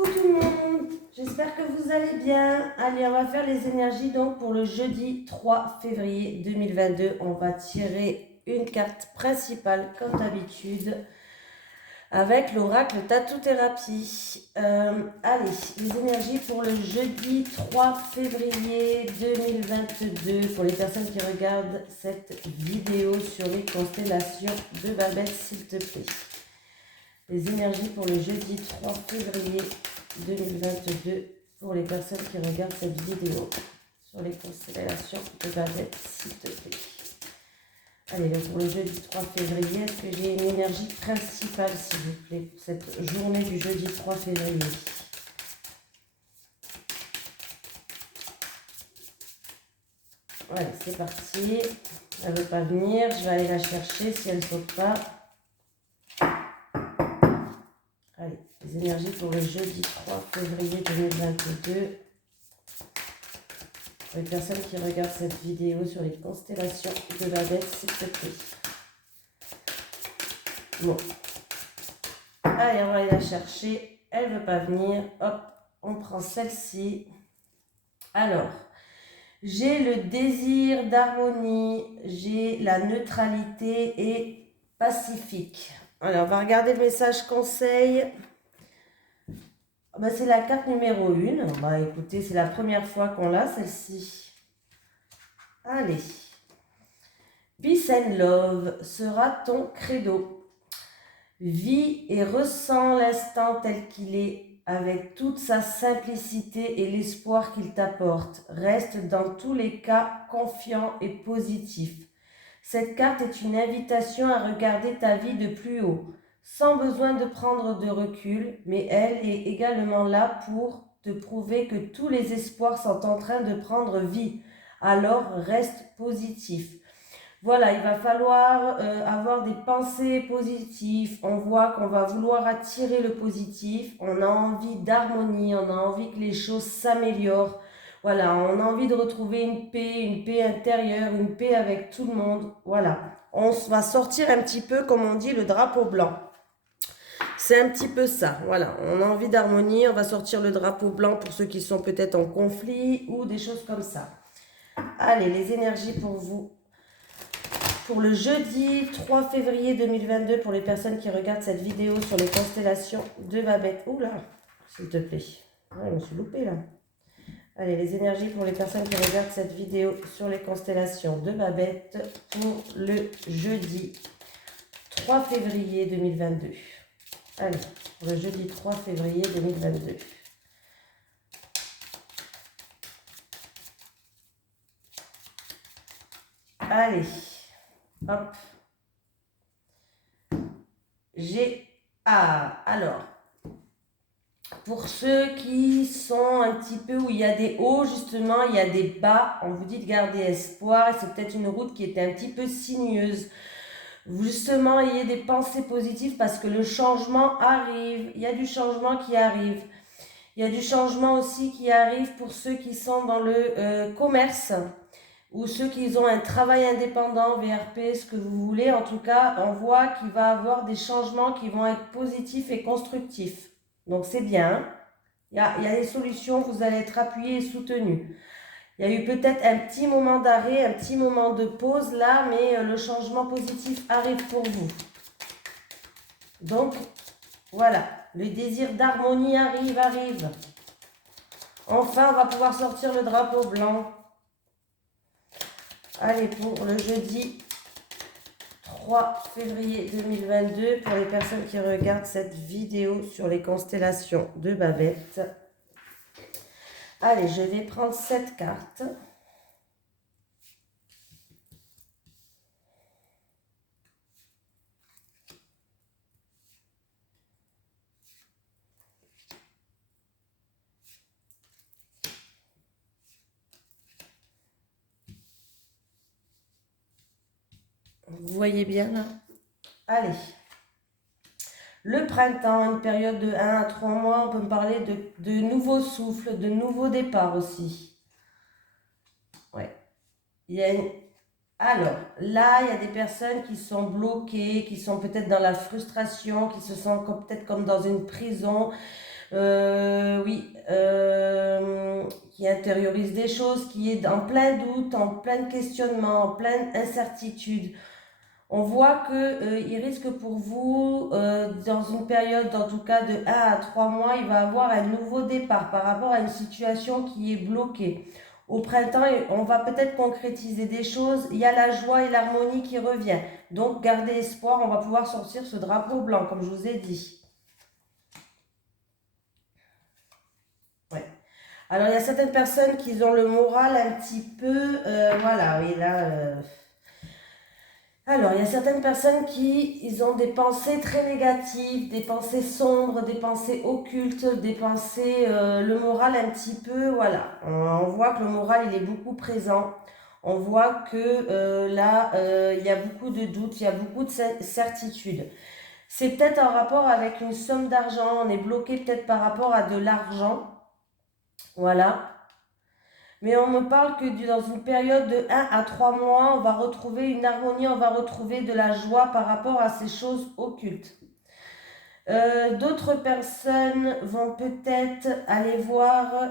Coucou tout le monde, j'espère que vous allez bien. Allez, on va faire les énergies donc pour le jeudi 3 février 2022. On va tirer une carte principale comme d'habitude avec l'oracle Tattoo Thérapie. Allez, les énergies pour le jeudi 3 février 2022 pour les personnes qui regardent cette vidéo sur les constellations de Babette, s'il te plaît. Les énergies pour le jeudi 3 février 2022 pour les personnes qui regardent cette vidéo sur les constellations de Babette, s'il te plaît. Allez, pour le jeudi 3 février, est-ce que j'ai une énergie principale, s'il vous plaît, pour cette journée du jeudi 3 février? Allez, c'est parti. Elle ne veut pas venir, je vais aller la chercher si elle ne saute pas. Allez, les énergies pour le jeudi 3 février 2022. Pour les personnes qui regardent cette vidéo sur les constellations de Babette, s'il te plaît. Bon. Allez, on va aller la chercher. Elle ne veut pas venir. Hop, on prend celle-ci. Alors, j'ai le désir d'harmonie, j'ai la neutralité et pacifique. Alors, on va regarder le message conseil. C'est la carte numéro 1. Écoutez, c'est la première fois qu'on l'a, celle-ci. Allez. Peace and love sera ton credo. Vis et ressens l'instant tel qu'il est, avec toute sa simplicité et l'espoir qu'il t'apporte. Reste dans tous les cas confiant et positif. Cette carte est une invitation à regarder ta vie de plus haut, sans besoin de prendre de recul, mais elle est également là pour te prouver que tous les espoirs sont en train de prendre vie. Alors reste positif. Voilà, il va falloir avoir des pensées positives. On voit qu'on va vouloir attirer le positif. On a envie d'harmonie, on a envie que les choses s'améliorent. Voilà, on a envie de retrouver une paix intérieure, une paix avec tout le monde. Voilà, on va sortir un petit peu, comme on dit, le drapeau blanc. C'est un petit peu ça, voilà. On a envie d'harmonie, on va sortir le drapeau blanc pour ceux qui sont peut-être en conflit ou des choses comme ça. Allez, les énergies pour vous. Pour le jeudi 3 février 2022, pour les personnes qui regardent cette vidéo sur les constellations de Babette. Oula, s'il te plaît. Ouais, je me suis loupée là. Allez, les énergies pour les personnes qui regardent cette vidéo sur les constellations de Babette pour le jeudi 3 février 2022. Allez, pour le jeudi 3 février 2022. Allez, hop. Alors, pour ceux qui sont un petit peu où il y a des hauts, justement, il y a des bas, on vous dit de garder espoir, et c'est peut-être une route qui était un petit peu sinueuse. Justement, ayez des pensées positives parce que le changement arrive, il y a du changement qui arrive. Il y a du changement aussi qui arrive pour ceux qui sont dans le commerce ou ceux qui ont un travail indépendant, VRP, ce que vous voulez. En tout cas, on voit qu'il va y avoir des changements qui vont être positifs et constructifs. Donc c'est bien. Il y a des solutions, vous allez être appuyé et soutenu. Il y a eu peut-être un petit moment d'arrêt, un petit moment de pause là, mais le changement positif arrive pour vous. Donc, voilà, le désir d'harmonie arrive. Enfin, on va pouvoir sortir le drapeau blanc. Allez, pour le jeudi 3 février 2022, pour les personnes qui regardent cette vidéo sur les constellations de Babette. Allez, je vais prendre cette carte. Vous voyez bien là? Allez. Le printemps, une période de 1 à 3 mois, on peut me parler de nouveaux souffles, de nouveaux départs aussi. Ouais. Alors, là, il y a des personnes qui sont bloquées, qui sont peut-être dans la frustration, qui se sentent peut-être comme dans une prison. Oui, qui intériorise des choses, qui est en plein doute, en plein questionnement, en pleine incertitude. On voit il risque pour vous, dans une période, en tout cas de 1 à 3 mois, il va avoir un nouveau départ par rapport à une situation qui est bloquée. Au printemps, on va peut-être concrétiser des choses. Il y a la joie et l'harmonie qui revient. Donc, gardez espoir, on va pouvoir sortir ce drapeau blanc, comme je vous ai dit. Ouais. Alors, il y a certaines personnes qui ont le moral un petit peu... voilà, oui, là... Alors, il y a certaines personnes ils ont des pensées très négatives, des pensées sombres, des pensées occultes, des pensées, le moral un petit peu, voilà. On voit que le moral, il est beaucoup présent. On voit que là, il y a beaucoup de doutes, il y a beaucoup de certitudes. C'est peut-être en rapport avec une somme d'argent, on est bloqué peut-être par rapport à de l'argent, voilà. Mais on me parle que dans une période de 1 à 3 mois, on va retrouver une harmonie, on va retrouver de la joie par rapport à ces choses occultes. D'autres personnes vont peut-être aller voir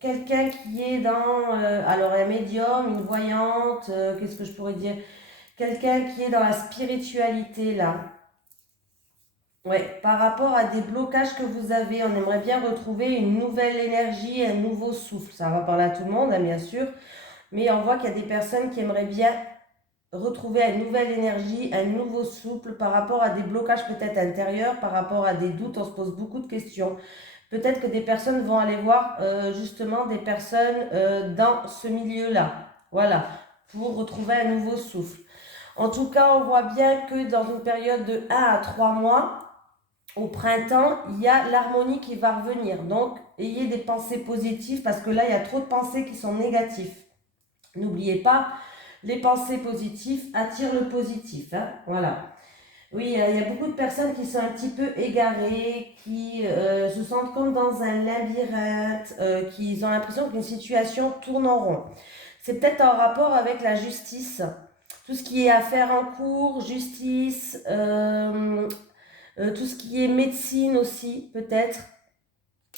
quelqu'un qui est dans, alors un médium, une voyante, qu'est-ce que je pourrais dire? Quelqu'un qui est dans la spiritualité là. Ouais, par rapport à des blocages que vous avez, on aimerait bien retrouver une nouvelle énergie, un nouveau souffle. Ça va parler à tout le monde, hein, bien sûr, mais on voit qu'il y a des personnes qui aimeraient bien retrouver une nouvelle énergie, un nouveau souffle par rapport à des blocages peut-être intérieurs, par rapport à des doutes. On se pose beaucoup de questions. Peut-être que des personnes vont aller voir justement des personnes dans ce milieu-là. Voilà, pour retrouver un nouveau souffle. En tout cas, on voit bien que dans une période de 1 à 3 mois, au printemps, il y a l'harmonie qui va revenir. Donc, ayez des pensées positives parce que là, il y a trop de pensées qui sont négatives. N'oubliez pas, les pensées positives attirent le positif. Hein, voilà. Oui, il y a beaucoup de personnes qui sont un petit peu égarées, qui se sentent comme dans un labyrinthe, qui ont l'impression qu'une situation tourne en rond. C'est peut-être en rapport avec la justice. Tout ce qui est affaires en cours, justice, tout ce qui est médecine aussi, peut-être.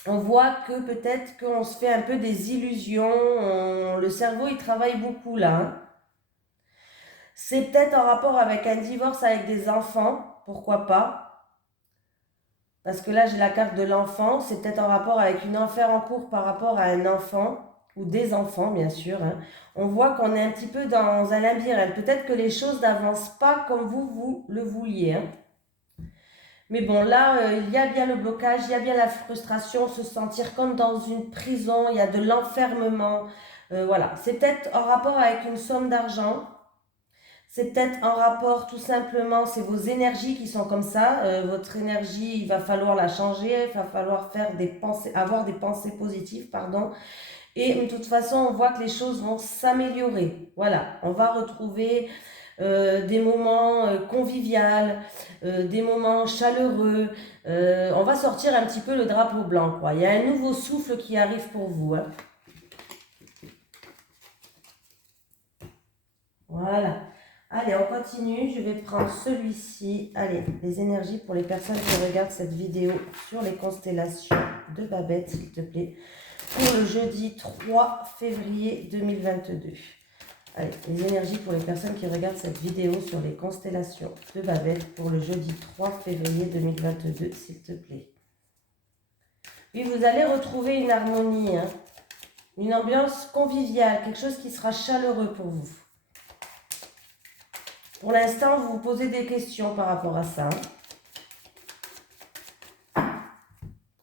On voit que peut-être qu'on se fait un peu des illusions. Le cerveau, il travaille beaucoup là. Hein. C'est peut-être en rapport avec un divorce avec des enfants, pourquoi pas. Parce que là, j'ai la carte de l'enfant. C'est peut-être en rapport avec une affaire en cours par rapport à un enfant, ou des enfants, bien sûr. Hein. On voit qu'on est un petit peu dans un labyrinthe. Peut-être que les choses n'avancent pas comme vous le vouliez. Hein. Mais bon, là, il y a bien le blocage, il y a bien la frustration, se sentir comme dans une prison, il y a de l'enfermement. Voilà, c'est peut-être en rapport avec une somme d'argent. C'est peut-être en rapport tout simplement, c'est vos énergies qui sont comme ça. Votre énergie, il va falloir la changer, il va falloir faire des pensées, avoir des pensées positives, pardon. Et de toute façon, on voit que les choses vont s'améliorer. Voilà, on va retrouver des moments conviviaux, des moments chaleureux. On va sortir un petit peu le drapeau blanc, quoi. Il y a un nouveau souffle qui arrive pour vous. Hein. Voilà. Allez, on continue. Je vais prendre celui-ci. Allez, les énergies pour les personnes qui regardent cette vidéo sur les constellations de Babette, s'il te plaît, pour le jeudi 3 février 2022. Allez, les énergies pour les personnes qui regardent cette vidéo sur les constellations de Babette pour le jeudi 3 février 2022, s'il te plaît. Oui, vous allez retrouver une harmonie, hein, une ambiance conviviale, quelque chose qui sera chaleureux pour vous. Pour l'instant, vous vous posez des questions par rapport à ça.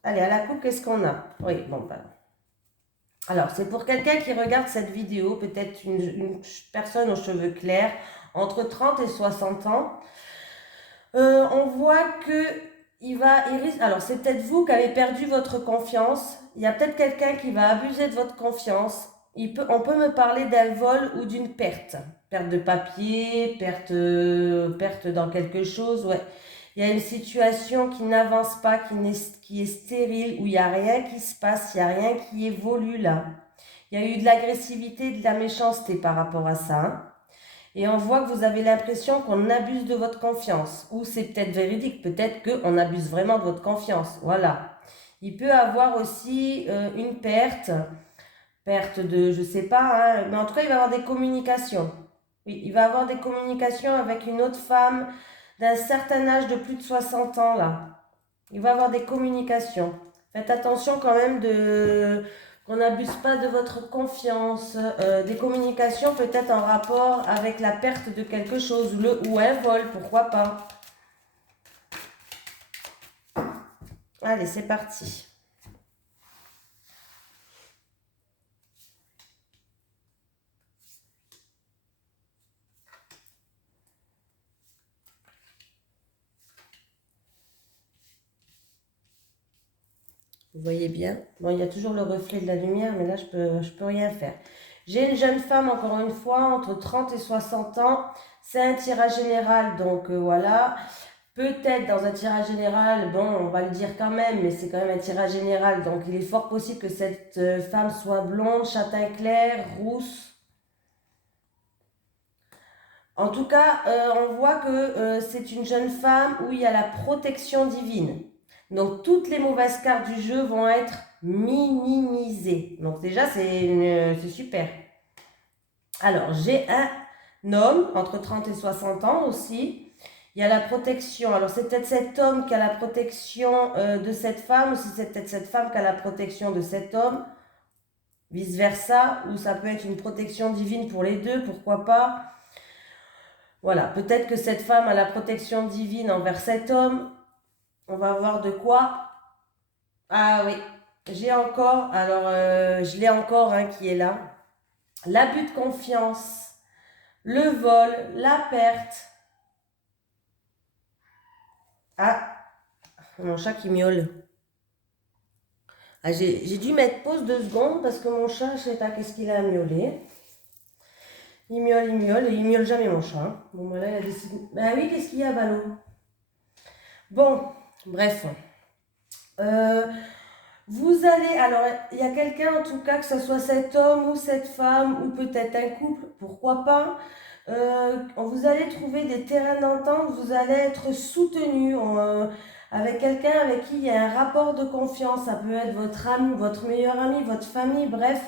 Allez, à la coupe, qu'est-ce qu'on a? Oui, bon, ben. Alors, c'est pour quelqu'un qui regarde cette vidéo, peut-être une personne aux cheveux clairs, entre 30 et 60 ans. On voit que il risque, alors, c'est peut-être vous qui avez perdu votre confiance. Il y a peut-être quelqu'un qui va abuser de votre confiance. On peut me parler d'un vol ou d'une perte. Perte de papier, perte dans quelque chose. Ouais. Il y a une situation qui n'avance pas, qui est stérile, où il n'y a rien qui se passe, il n'y a rien qui évolue là. Il y a eu de l'agressivité, de la méchanceté par rapport à ça. Hein. Et on voit que vous avez l'impression qu'on abuse de votre confiance. Ou c'est peut-être véridique, peut-être qu'on abuse vraiment de votre confiance. Voilà. Il peut avoir aussi une perte de, je sais pas, hein, mais en tout cas, il va avoir des communications. Oui, il va avoir des communications avec une autre femme d'un certain âge de plus de 60 ans, là. Il va avoir des communications. Faites attention quand même qu'on n'abuse pas de votre confiance. Des communications peut-être en rapport avec la perte de quelque chose ou un vol, pourquoi pas. Allez, c'est parti. Vous voyez bien. Bon, il y a toujours le reflet de la lumière, mais là, je peux rien faire. J'ai une jeune femme, encore une fois, entre 30 et 60 ans. C'est un tirage général, donc voilà. Peut-être dans un tirage général, bon, on va le dire quand même, mais c'est quand même un tirage général. Donc, il est fort possible que cette femme soit blonde, châtain clair, rousse. En tout cas, on voit que c'est une jeune femme où il y a la protection divine. Donc, toutes les mauvaises cartes du jeu vont être minimisées. Donc, déjà, c'est super. Alors, j'ai un homme entre 30 et 60 ans aussi. Il y a la protection. Alors, c'est peut-être cet homme qui a la protection de cette femme, ou c'est peut-être cette femme qui a la protection de cet homme, vice-versa, ou ça peut être une protection divine pour les deux, pourquoi pas. Voilà, peut-être que cette femme a la protection divine envers cet homme. On va voir de quoi. Ah oui, j'ai encore, alors je l'ai encore hein, qui est là. L'abus de confiance, le vol, la perte. Ah, mon chat qui miaule. Ah, j'ai dû mettre pause 2 secondes parce que mon chat, je sais pas qu'est-ce qu'il a à miauler. Il miaule, et il miaule jamais mon chat. Hein. Bon, voilà, il a décidé. Ben oui, qu'est-ce qu'il y a, Ballot? Bon, bref. Vous allez, alors il y a quelqu'un en tout cas, que ce soit cet homme ou cette femme, ou peut-être un couple, pourquoi pas, vous allez trouver des terrains d'entente, vous allez être soutenu avec quelqu'un avec qui il y a un rapport de confiance, ça peut être votre ami, votre meilleur ami, votre famille, bref,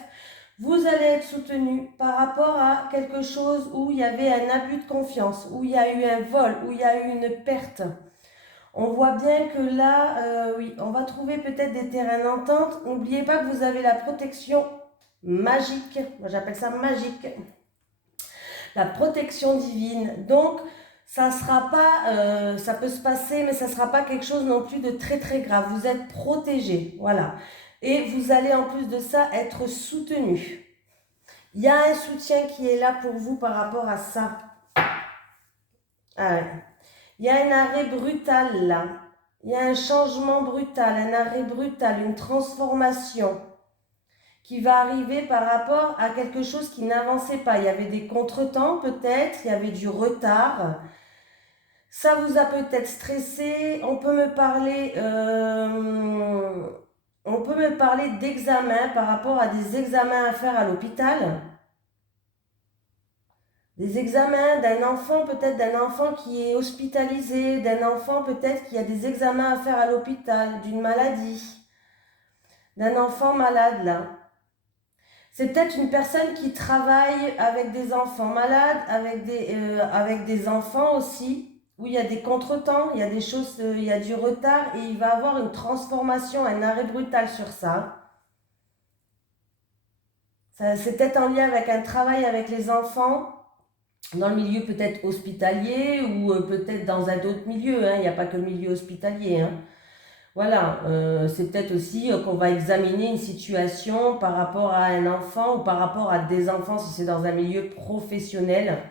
vous allez être soutenu par rapport à quelque chose où il y avait un abus de confiance, où il y a eu un vol, où il y a eu une perte. On voit bien que là, oui, on va trouver peut-être des terrains d'entente. N'oubliez pas que vous avez la protection magique. Moi, j'appelle ça magique. La protection divine. Donc, ça sera pas, ça peut se passer, mais ça ne sera pas quelque chose non plus de très très grave. Vous êtes protégé, voilà. Et vous allez en plus de ça être soutenu. Il y a un soutien qui est là pour vous par rapport à ça. Ah ouais. Il y a un arrêt brutal là. Il y a un changement brutal, un arrêt brutal, une transformation qui va arriver par rapport à quelque chose qui n'avançait pas. Il y avait des contretemps peut-être, il y avait du retard. Ça vous a peut-être stressé. On peut me parler d'examens par rapport à des examens à faire à l'hôpital. Des examens d'un enfant, peut-être d'un enfant qui est hospitalisé, d'un enfant peut-être qui a des examens à faire à l'hôpital, d'une maladie, d'un enfant malade là. C'est peut-être une personne qui travaille avec des enfants malades, avec des enfants aussi, où il y a des contretemps, il y a des choses, il y a du retard et il va avoir une transformation, un arrêt brutal sur ça. C'est peut-être en lien avec un travail avec les enfants, dans le milieu peut-être hospitalier ou peut-être dans un autre milieu, hein. Il n'y a pas que le milieu hospitalier. Hein. Voilà, c'est peut-être aussi qu'on va examiner une situation par rapport à un enfant ou par rapport à des enfants si c'est dans un milieu professionnel.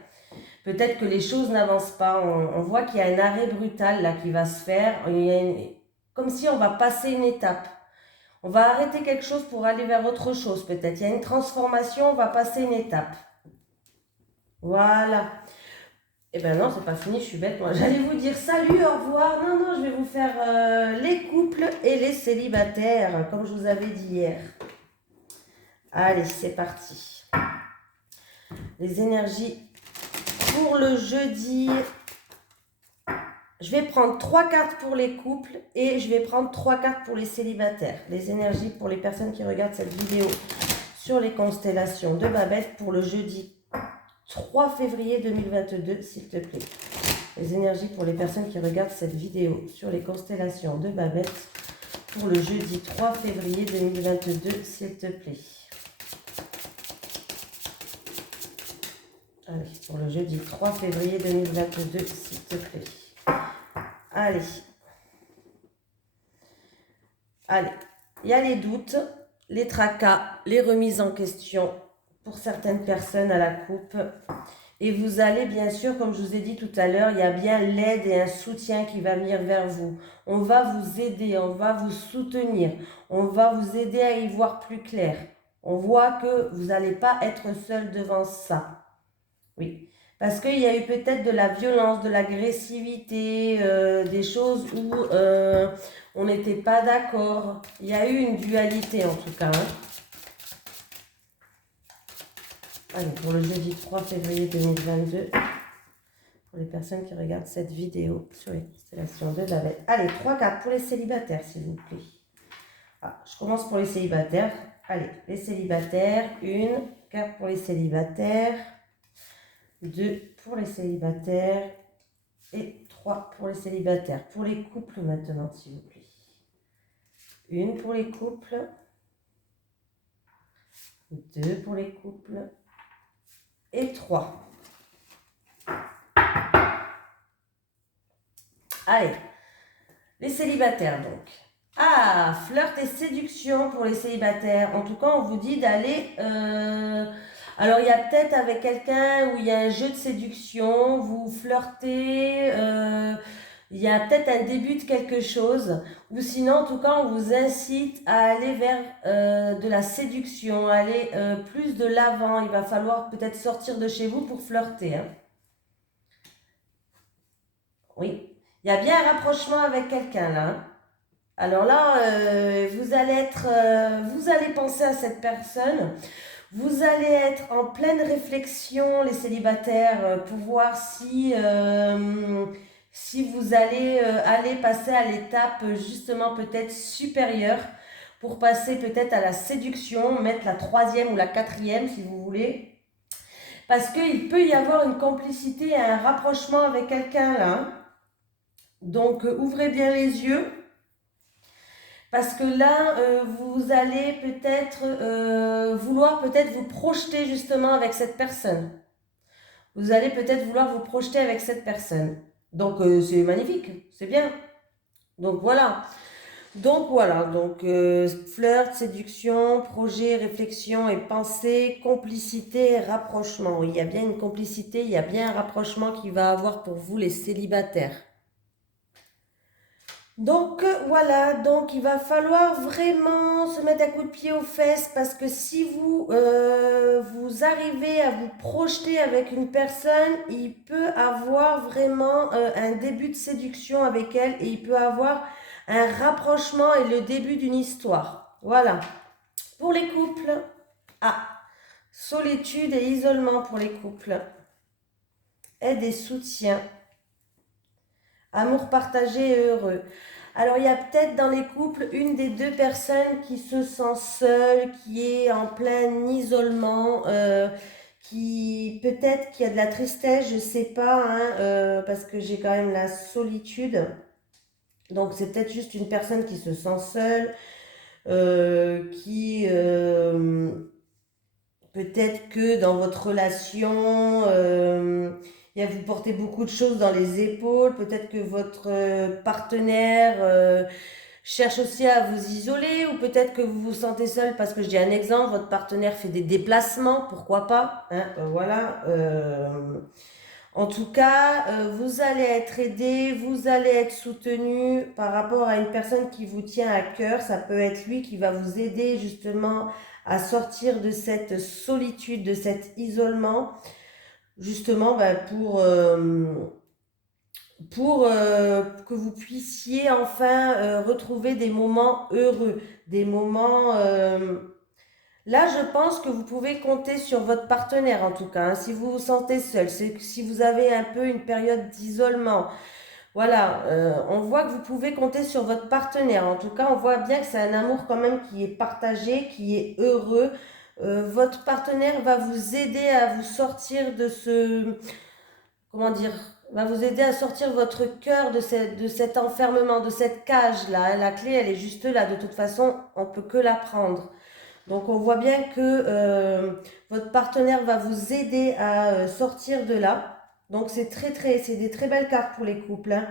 Peut-être que les choses n'avancent pas. On voit qu'il y a un arrêt brutal là qui va se faire. Comme si on va passer une étape. On va arrêter quelque chose pour aller vers autre chose peut-être. Il y a une transformation, on va passer une étape. Voilà. Eh ben non, c'est pas fini, je suis bête. Moi, j'allais vous dire salut, au revoir. Non, non, je vais vous faire les couples et les célibataires, comme je vous avais dit hier. Allez, c'est parti. Les énergies pour le jeudi, je vais prendre 3 cartes pour les couples et je vais prendre 3 cartes pour les célibataires. Les énergies pour les personnes qui regardent cette vidéo sur les constellations de Babette pour le jeudi 3 février 2022, s'il te plaît. Les énergies pour les personnes qui regardent cette vidéo sur les constellations de Babette pour le jeudi 3 février 2022, s'il te plaît. Allez, pour le jeudi 3 février 2022, s'il te plaît. Allez. Allez. Il y a les doutes, les tracas, les remises en question pour certaines personnes à la coupe. Et vous allez, bien sûr, comme je vous ai dit tout à l'heure, il y a bien l'aide et un soutien qui va venir vers vous. On va vous aider, on va vous soutenir, on va vous aider à y voir plus clair. On voit que vous n'allez pas être seul devant ça. Oui, parce qu'il y a eu peut-être de la violence, de l'agressivité, des choses où on n'était pas d'accord. Il y a eu une dualité en tout cas. Hein. Allez, pour le jeudi 3 février 2022, pour les personnes qui regardent cette vidéo sur les constellations de Babette. Allez, 3 cartes pour les célibataires, s'il vous plaît. Ah, je commence pour les célibataires. Allez, les célibataires, 1 carte pour les célibataires. 2 pour les célibataires et 3 pour les célibataires. Pour les couples maintenant, s'il vous plaît. 1 pour les couples, 2 pour les couples et 3. Allez, les célibataires donc. Ah, flirt et séduction pour les célibataires. En tout cas, on vous dit d'aller... Alors, il y a peut-être avec quelqu'un où il y a un jeu de séduction, vous flirtez, il y a peut-être un début de quelque chose, ou sinon, en tout cas, on vous incite à aller vers de la séduction, aller plus de l'avant. Il va falloir peut-être sortir de chez vous pour flirter. Hein. Oui, il y a bien un rapprochement avec quelqu'un là. Hein. Alors là, vous allez penser à cette personne. Vous allez être en pleine réflexion, les célibataires, pour voir si vous allez aller passer à l'étape justement peut-être supérieure pour passer peut-être à la séduction, mettre la 3e ou la 4e si vous voulez. Parce qu'il peut y avoir une complicité, un rapprochement avec quelqu'un là. Donc ouvrez bien les yeux. Parce que là, vous allez peut-être vouloir peut-être vous projeter justement avec cette personne. Vous allez peut-être vouloir vous projeter avec cette personne. Donc, c'est magnifique, c'est bien. Donc, voilà. Donc, flirt, séduction, projet, réflexion et pensée, complicité et rapprochement. Oui, il y a bien une complicité, il y a bien un rapprochement qui va avoir pour vous les célibataires. Donc voilà, donc il va falloir vraiment se mettre un coup de pied aux fesses parce que si vous arrivez à vous projeter avec une personne, il peut avoir vraiment un début de séduction avec elle et il peut avoir un rapprochement et le début d'une histoire. Voilà. Pour les couples, solitude et isolement pour les couples. Aide et soutien. Amour partagé et heureux. Alors, il y a peut-être dans les couples une des 2 personnes qui se sent seule, qui est en plein isolement, qui peut-être qu'il y a de la tristesse, je ne sais pas, hein, parce que j'ai quand même la solitude. Donc, c'est peut-être juste une personne qui se sent seule, qui peut-être que dans votre relation... vous portez beaucoup de choses dans les épaules. Peut-être que votre partenaire cherche aussi à vous isoler ou peut-être que vous vous sentez seul parce que je dis un exemple, votre partenaire fait des déplacements, pourquoi pas. Hein, voilà. En tout cas, vous allez être aidé, vous allez être soutenu par rapport à une personne qui vous tient à cœur. Ça peut être lui qui va vous aider justement à sortir de cette solitude, de cet isolement. Justement pour que vous puissiez enfin retrouver des moments heureux, des moments... Là, je pense que vous pouvez compter sur votre partenaire en tout cas, hein, si vous vous sentez seul, si vous avez un peu une période d'isolement. Voilà, on voit que vous pouvez compter sur votre partenaire. En tout cas, on voit bien que c'est un amour quand même qui est partagé, qui est heureux. Votre partenaire va vous aider à vous sortir de comment dire, va vous aider à sortir votre cœur de cet enfermement, de cette cage-là. La clé, elle est juste là. De toute façon, on ne peut que la prendre. Donc, on voit bien que votre partenaire va vous aider à sortir de là. Donc, c'est des très belles cartes pour les couples, hein.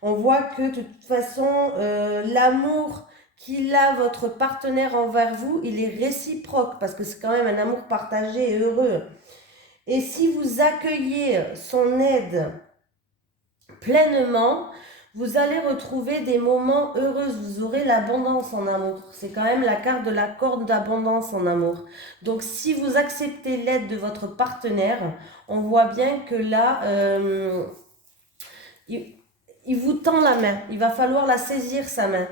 On voit que de toute façon, l'amour qu'il a, votre partenaire envers vous, il est réciproque parce que c'est quand même un amour partagé et heureux. Et si vous accueillez son aide pleinement, vous allez retrouver des moments heureux. Vous aurez l'abondance en amour. C'est quand même la carte de la corde d'abondance en amour. Donc, si vous acceptez l'aide de votre partenaire, on voit bien que là, il vous tend la main. Il va falloir la saisir, sa main.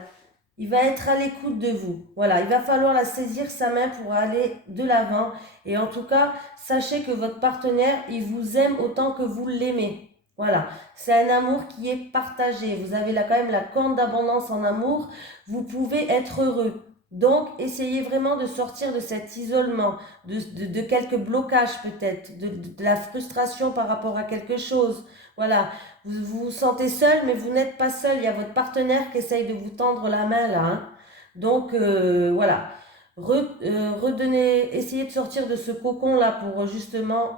Il va être à l'écoute de vous. Voilà, il va falloir la saisir, sa main, pour aller de l'avant. Et en tout cas, sachez que votre partenaire, il vous aime autant que vous l'aimez. Voilà, c'est un amour qui est partagé. Vous avez là quand même la corne d'abondance en amour. Vous pouvez être heureux. Donc, essayez vraiment de sortir de cet isolement, de quelques blocages peut-être, de la frustration par rapport à quelque chose. Voilà, vous vous sentez seul, mais vous n'êtes pas seul. Il y a votre partenaire qui essaye de vous tendre la main là, hein. Donc, voilà. Essayez de sortir de ce cocon là pour justement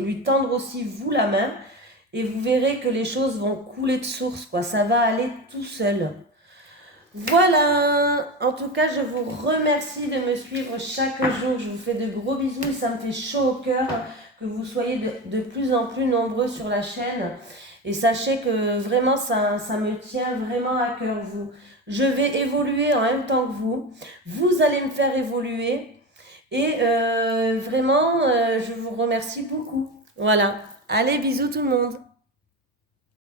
lui tendre aussi vous la main. Et vous verrez que les choses vont couler de source, quoi. Ça va aller tout seul. Voilà, en tout cas, je vous remercie de me suivre chaque jour. Je vous fais de gros bisous et ça me fait chaud au cœur que vous soyez de plus en plus nombreux sur la chaîne. Et sachez que vraiment, ça me tient vraiment à cœur, vous. Je vais évoluer en même temps que vous. Vous allez me faire évoluer. Et vraiment, je vous remercie beaucoup. Voilà. Allez, bisous tout le monde.